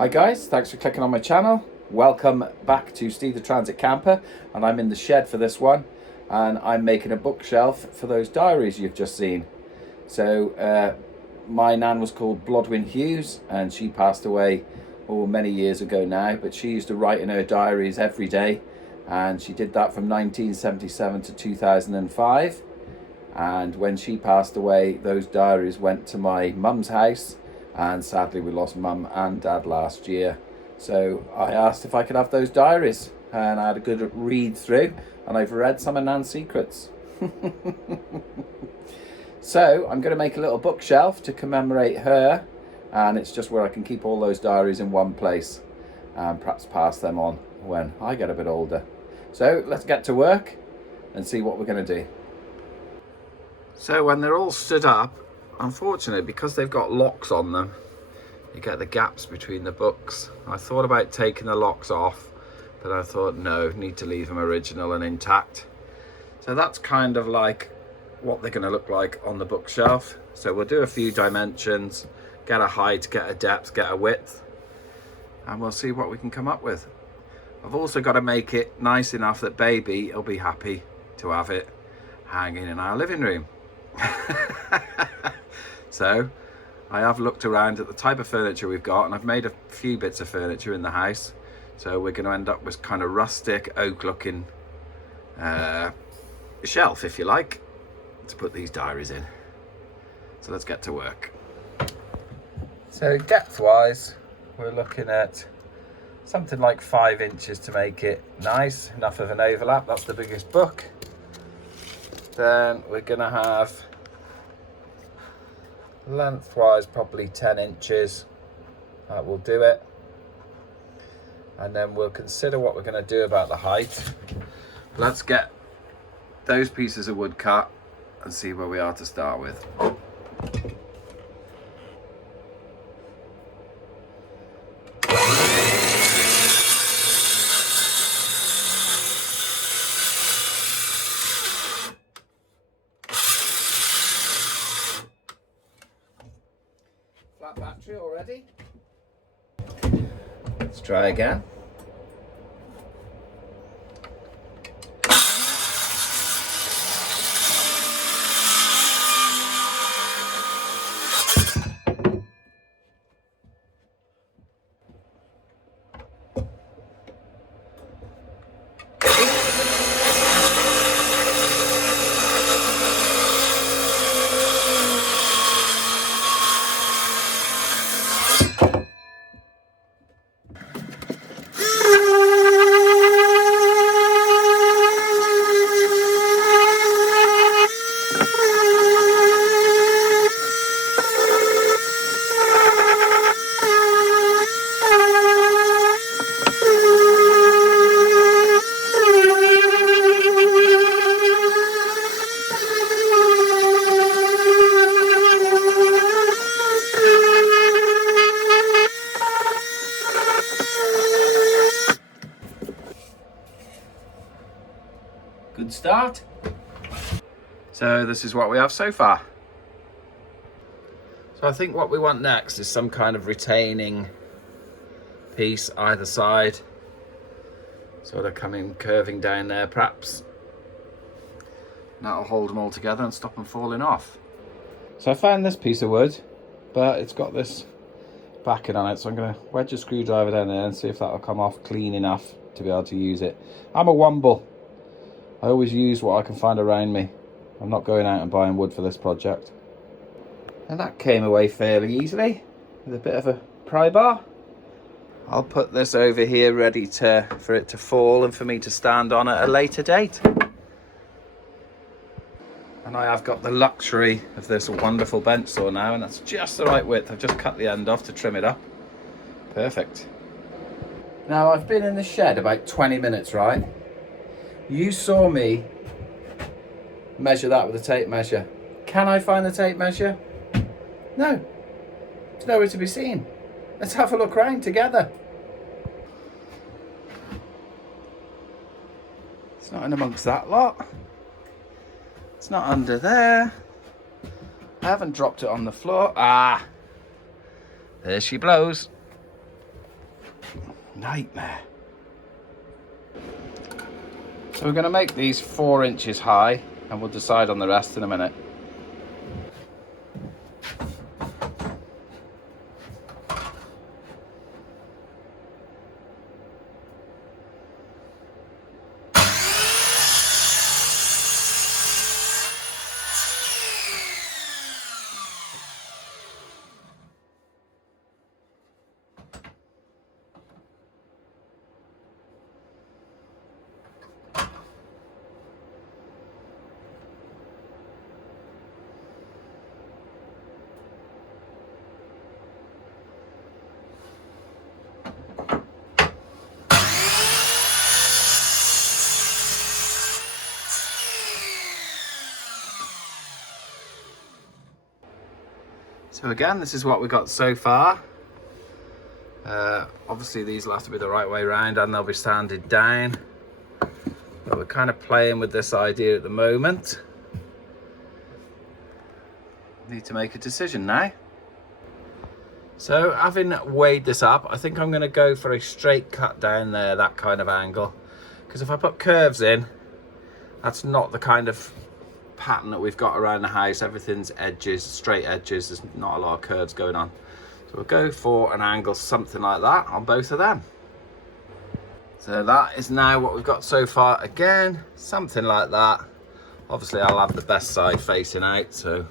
Hi guys, thanks for clicking on my channel. Welcome back to Steve the Transit Camper, and I'm in the shed for this one, and I'm making a bookshelf for those diaries you've just seen. So my nan was called Blodwyn Hughes, and she passed away many years ago now, but she used to write in her diaries every day, and she did that from 1977 to 2005. And when she passed away, those diaries went to my mum's house, and sadly we lost mum and dad last year. So I asked if I could have those diaries, and I had a good read through, and I've read some of Nan's secrets. So I'm going to make a little bookshelf to commemorate her, and it's just where I can keep all those diaries in one place and perhaps pass them on when I get a bit older. So let's get to work and see what we're going to do. So when they're all stood up, unfortunately, because they've got locks on them, you get the gaps between the books. I thought about taking the locks off, but I thought no, need to leave them original and intact. So that's kind of like what they're going to look like on the bookshelf. So we'll do a few dimensions, get a height, get a depth, get a width, and we'll see what we can come up with. I've also got to make it nice enough that baby will be happy to have it hanging in our living room. So I have looked around at the type of furniture we've got, and I've made a few bits of furniture in the house. So we're going to end up with kind of rustic oak looking shelf, if you like, to put these diaries in. So let's get to work. So depth wise, we're looking at something like 5 inches to make it nice, enough of an overlap. That's the biggest book. Then we're going to have lengthwise probably 10 inches. That will do it. And then we'll consider what we're going to do about the height. Let's get those pieces of wood cut and see where we are to start with. Flat battery already. Let's try again. Good start. So this is what we have so far. So I think what we want next is some kind of retaining piece either side, sort of curving down there perhaps. And that'll hold them all together and stop them falling off. So I found this piece of wood, but it's got this backing on it, so I'm going to wedge a screwdriver down there and see if that'll come off clean enough to be able to use it. I'm a womble. I always use what I can find around me. I'm not going out and buying wood for this project. And that came away fairly easily with a bit of a pry bar. I'll put this over here ready for it to fall and for me to stand on at a later date. And I have got the luxury of this wonderful bench saw now, and that's just the right width. I've just cut the end off to trim it up. Perfect. Now I've been in the shed about 20 minutes, right? You saw me measure that with a tape measure. Can I find the tape measure? No, it's nowhere to be seen. Let's have a look round together. It's not in amongst that lot. It's not under there. I haven't dropped it on the floor. Ah, there she blows. Nightmare. So we're going to make these 4 inches high, and we'll decide on the rest in a minute. So again, this is what we've got so far. Obviously these will have to be the right way around and they'll be sanded down. But we're kind of playing with this idea at the moment. Need to make a decision now. So having weighed this up, I think I'm going to go for a straight cut down there, that kind of angle. Because if I put curves in, that's not the kind of pattern that we've got around the house. Everything's edges, straight edges, there's not a lot of curves going on. So we'll go for an angle something like that on both of them. So that is now what we've got so far. Again, something like that. Obviously I'll have the best side facing out, so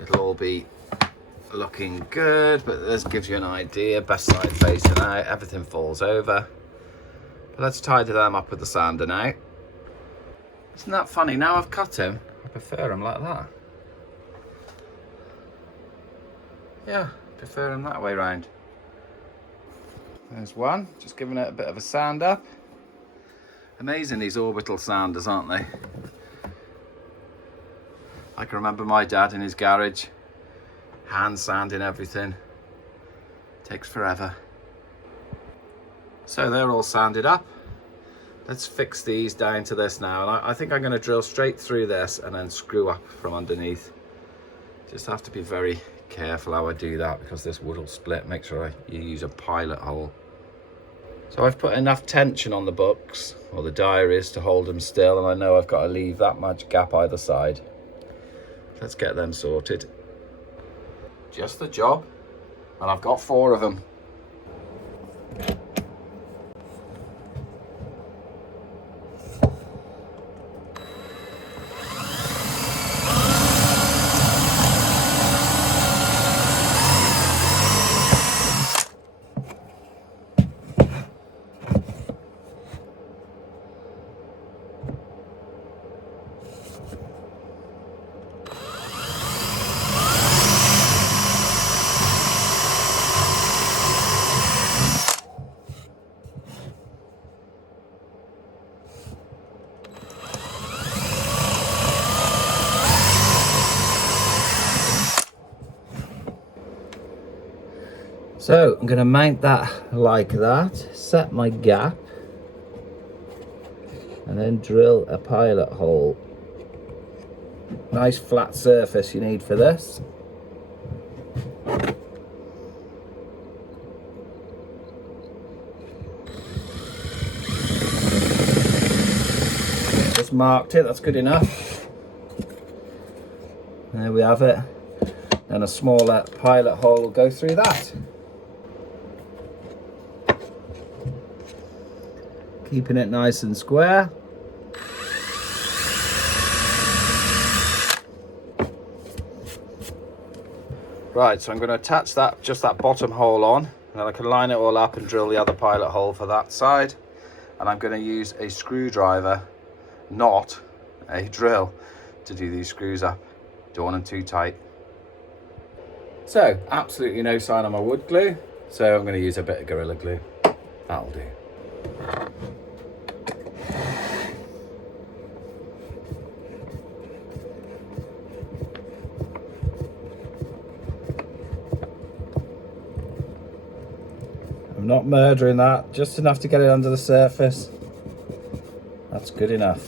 it'll all be looking good, but this gives you an idea. Best side facing out, everything falls over. But let's tidy them up with the sander now. Isn't that funny? Now I've cut him, I prefer him like that. Yeah, prefer him that way round. There's one, just giving it a bit of a sand up. Amazing, these orbital sanders, aren't they? I can remember my dad in his garage, hand sanding everything. Takes forever. So they're all sanded up. Let's fix these down to this now, and I think I'm going to drill straight through this and then screw up from underneath. Just have to be very careful how I do that because this wood will split. Make sure you use a pilot hole. So I've put enough tension on the books or the diaries to hold them still, and I know I've got to leave that much gap either side. Let's get them sorted. Just the job, and I've got 4 of them. So I'm going to mount that like that, set my gap, and then drill a pilot hole. Nice flat surface you need for this. Just marked it, that's good enough. There we have it. And a smaller pilot hole will go through that. Keeping it nice and square. Right, so I'm going to attach that, just that bottom hole on, and then I can line it all up and drill the other pilot hole for that side. And I'm going to use a screwdriver, not a drill, to do these screws up. Don't want them too tight. So, absolutely no sign on my wood glue, so I'm going to use a bit of Gorilla Glue. That'll do. I'm not murdering that, just enough to get it under the surface. That's good enough.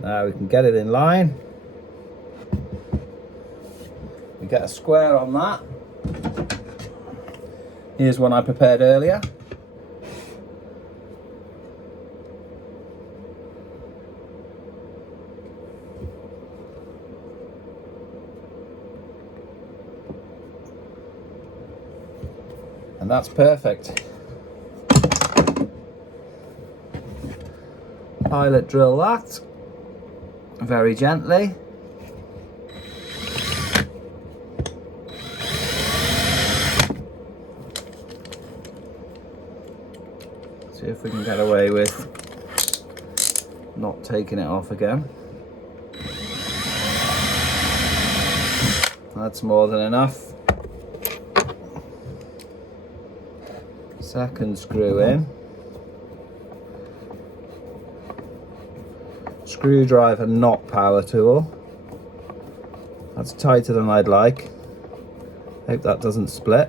Now we can get it in line. We get a square on that. Here's one I prepared earlier. And that's perfect. Pilot drill that very gently. See if we can get away with not taking it off again. That's more than enough. Second screw in. Screwdriver, not power tool. That's tighter than I'd like. Hope that doesn't split.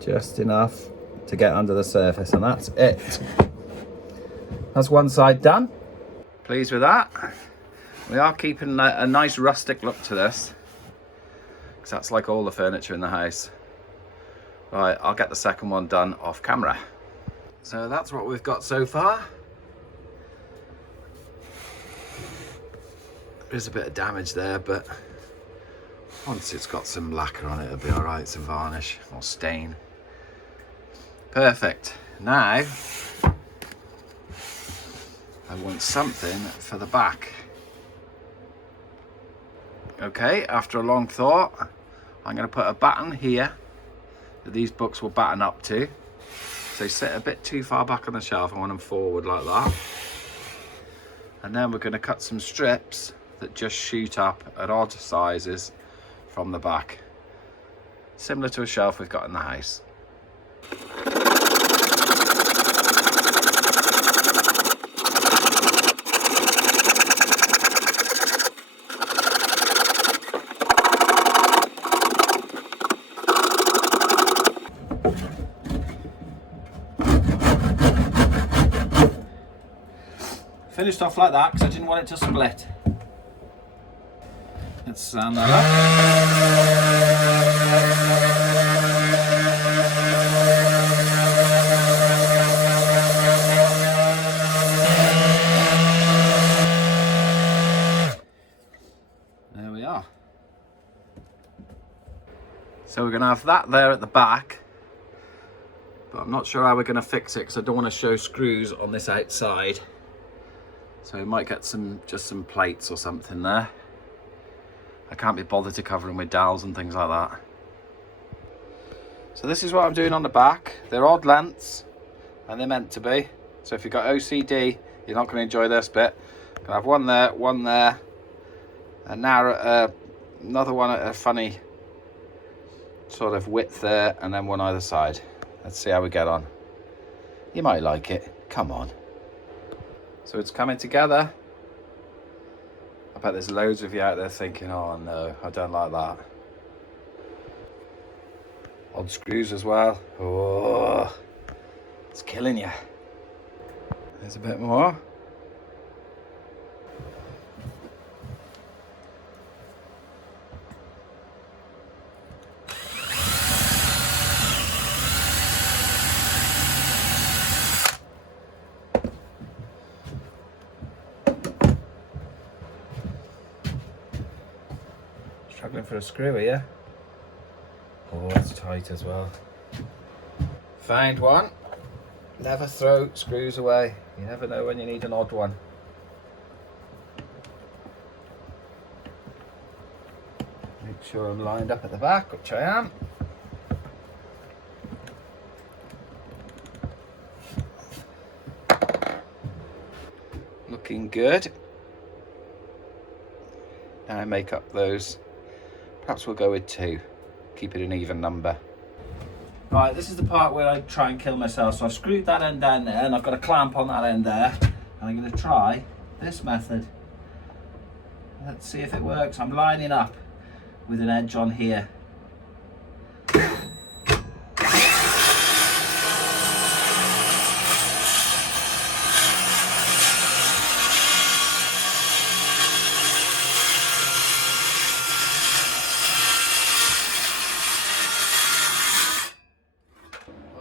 Just enough to get under the surface, and that's it. That's one side done. Pleased with that. We are keeping a nice rustic look to this, because that's like all the furniture in the house. Right, I'll get the second one done off camera. So that's what we've got so far. There's a bit of damage there, but once it's got some lacquer on it, it'll be all right, some varnish or stain. Perfect. Now, I want something for the back. Okay, after a long thought, I'm going to put a batten here that these books will batten up to. So they sit a bit too far back on the shelf. I want them forward like that. And then we're going to cut some strips that just shoot up at odd sizes from the back, similar to a shelf we've got in the house. Finished off like that because I didn't want it to split. Let's sand that up. There we are. So we're going to have that there at the back, but I'm not sure how we're going to fix it because I don't want to show screws on this outside. So we might get just some plates or something there. I can't be bothered to cover them with dowels and things like that. So this is what I'm doing on the back. They're odd lengths, and they're meant to be. So if you've got OCD, you're not going to enjoy this bit. I'm going to have one there, a narrow, another one at a funny sort of width there, and then one either side. Let's see how we get on. You might like it. Come on. So it's coming together. I bet there's loads of you out there thinking, oh no, I don't like that. Odd screws as well. Oh, it's killing you. There's a bit more. Struggling for a screw here. Oh, it's tight as well. Find one. Never throw screws away. You never know when you need an odd one. Make sure I'm lined up at the back, which I am. Looking good. Now I make up those. Perhaps we'll go with 2. Keep it an even number. Right, this is the part where I try and kill myself. So I've screwed that end down there, and I've got a clamp on that end there. And I'm going to try this method. Let's see if it works. I'm lining up with an edge on here.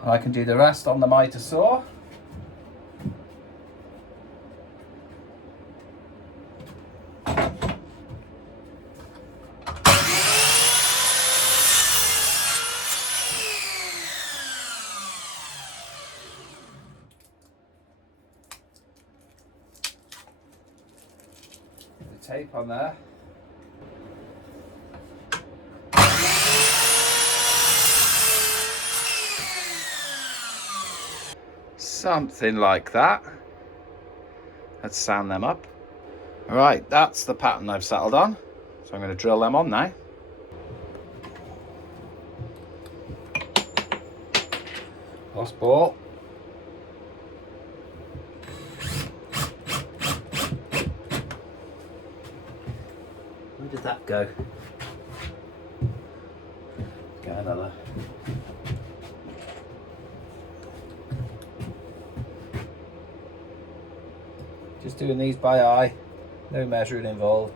And I can do the rest on the mitre saw. The tape on there. Something like that. Let's sand them up. Right, that's the pattern I've settled on. So I'm going to drill them on now. Lost ball. Where did that go? Get another. Just doing these by eye, no measuring involved.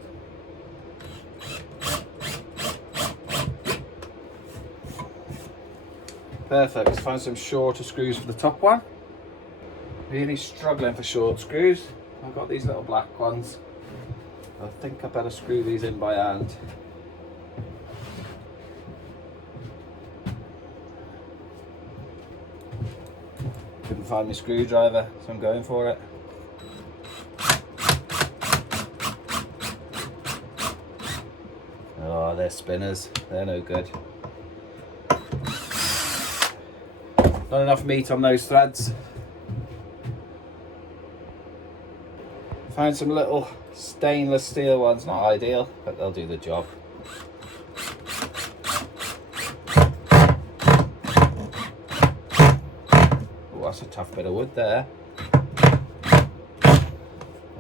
Perfect, let's find some shorter screws for the top one. Really struggling for short screws. I've got these little black ones. I think I better screw these in by hand. Couldn't find my screwdriver, so I'm going for it. Oh, they're spinners. They're no good. Not enough meat on those threads. Found some little stainless steel ones. Not ideal, but they'll do the job. Oh, that's a tough bit of wood there.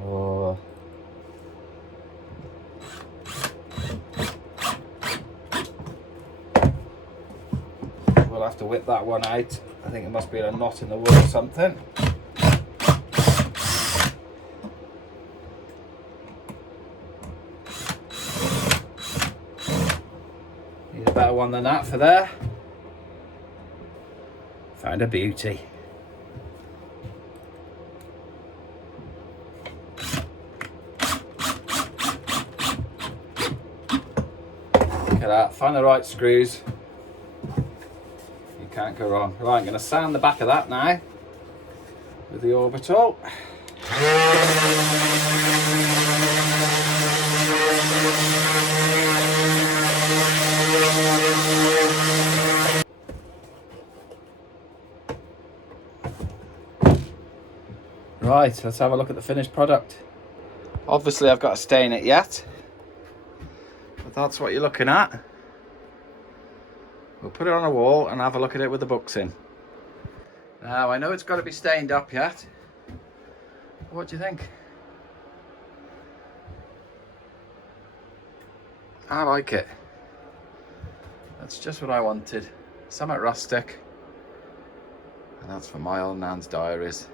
Oh. We'll have to whip that one out. I think it must be a knot in the wood or something. Need a better one than that for there. Found a beauty. Look at that, find the right screws. Can't go wrong. Right, I'm going to sand the back of that now with the orbital. Right, let's have a look at the finished product. Obviously I've got to stain it yet, but that's what you're looking at. We'll put it on a wall and have a look at it with the books in. Now, I know it's got to be stained up yet. What do you think? I like it. That's just what I wanted. Somewhat rustic. And that's for my old Nan's diaries.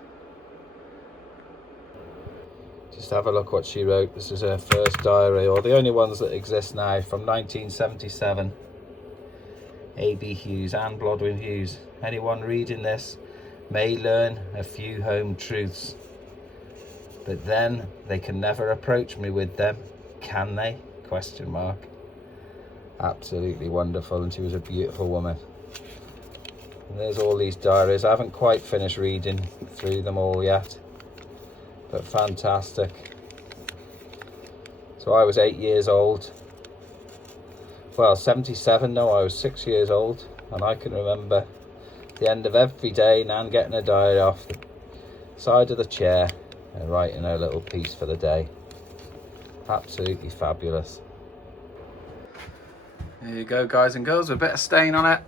Just have a look what she wrote. This is her first diary, or the only ones that exist now, from 1977. A.B. Hughes, Anne Blodwin Hughes. Anyone reading this may learn a few home truths, but then they can never approach me with them, can they? Question mark. Absolutely wonderful, and she was a beautiful woman. And there's all these diaries. I haven't quite finished reading through them all yet, but fantastic. So I was 8 years old. Well, 77, no, I was 6 years old, and I can remember the end of every day, Nan getting her diary off the side of the chair and writing her little piece for the day. Absolutely fabulous. There you go, guys and girls, with a bit of stain on it.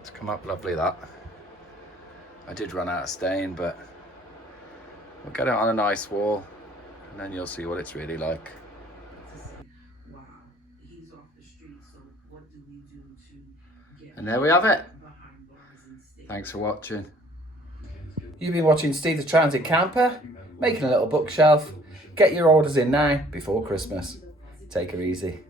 It's come up lovely, that. I did run out of stain, but we'll get it on a nice wall, and then you'll see what it's really like. And there we have it. Thanks for watching. You've been watching Steve the Transit Camper, making a little bookshelf. Get your orders in now before Christmas. Take her easy.